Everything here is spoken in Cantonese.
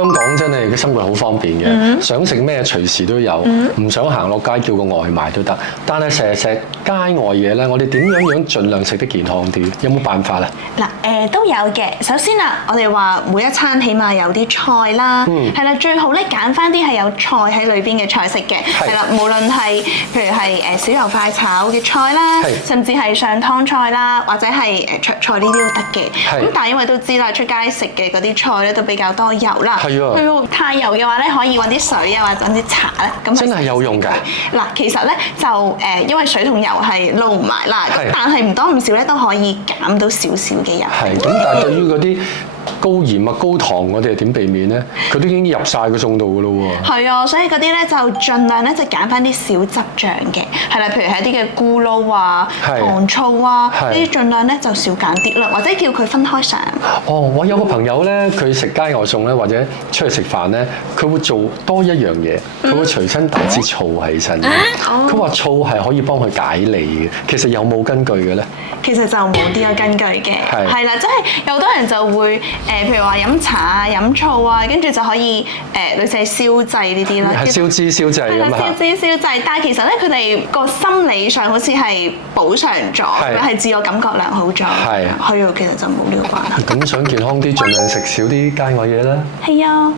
香港真係嘅生活好方便嘅，想食咩隨時都有，唔想行落街叫個外賣都得。但係成日食街外嘢咧，我哋點樣盡量食得健康啲？有冇辦法啊？嗱，都有嘅。首先啊，我哋話每一餐起碼有啲菜啦，係啦，最好咧揀翻啲係有菜喺裏邊嘅菜式嘅，係啦，無論係譬如係小油快炒嘅菜啦，甚至係上湯菜啦，或者係灼菜呢啲都得嘅。咁但係因為都知啦，出街食嘅嗰啲菜咧都比較多油啦。佢太油嘅話咧，可以揾啲水啊，或者揾啲茶咧，咁真係有用㗎。嗱，其實咧就因為水同油係撈唔埋啦，但係唔多唔少咧都可以減到少少嘅油。係咁，但係對於嗰啲高鹽啊、高糖嗰啲係點避免咧？佢都已經入晒個餸度㗎咯喎。係啊，所以嗰啲咧就盡量咧就揀翻啲少汁醬嘅，係啦，譬如係一啲嘅咕嚕啊、糖醋啊，呢啲盡量咧就少揀啲啦，或者叫佢分開上。哦，我有個朋友咧，佢食街外餸咧，或者出去食飯咧，佢會做多一樣嘢，佢會隨身帶支醋喺身。佢話醋係可以幫佢解膩嘅，其實有冇根據嘅咧？其實就冇呢個根據嘅，係啦，即係有好多人就會譬如話飲茶啊、飲醋啊，跟住就可以類似係燒製呢啲啦，係燒脂燒製咁啊。燒脂燒製，但係其實咧佢哋個心理上好似係補償咗，係自我感覺良好咗，係啊，其實就冇呢個關係。咁想健康啲，盡量食少啲街外嘢啦。係啊。